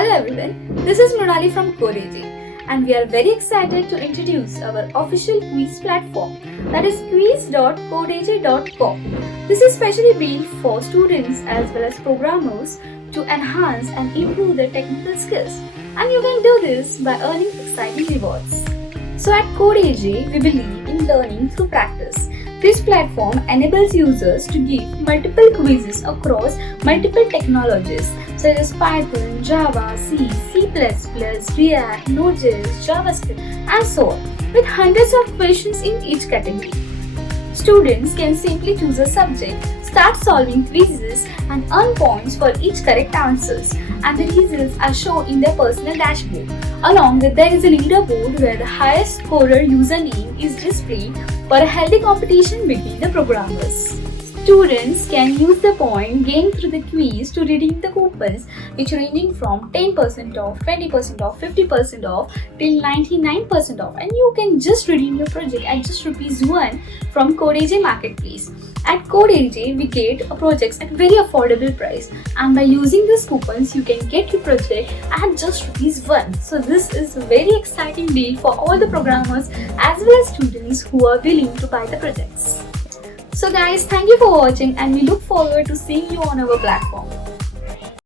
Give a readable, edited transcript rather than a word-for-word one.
Hello everyone, this is Mrinali from CodeAj and we are very excited to introduce our official quiz platform, that is quiz.codeaj.com. This is specially built for students as well as programmers to enhance and improve their technical skills, and you can do this by earning exciting rewards. So at CodeAj, we believe in learning through practice. This platform enables users to give multiple quizzes across multiple technologies such as Python, Java, C, C++, React, Node.js, JavaScript, and so on, with hundreds of questions in each category. Students can simply choose a subject, start solving quizzes, and earn points for each correct answers, and the results are shown in their personal dashboard. Along with there is a leaderboard where the highest scorer username is displayed for a healthy competition between the programmers. Students can use the point gained through the quiz to redeem the coupons, which ranging from 10% off, 20% off, 50% off till 99% off, and you can just redeem your project at just ₹1 from CodeAj Marketplace. At CodeAj, we get projects at very affordable price, and by using these coupons, you can get your project at just ₹1. So this is a very exciting deal for all the programmers as well as students who are willing to buy the projects. So guys, thank you for watching and we look forward to seeing you on our platform.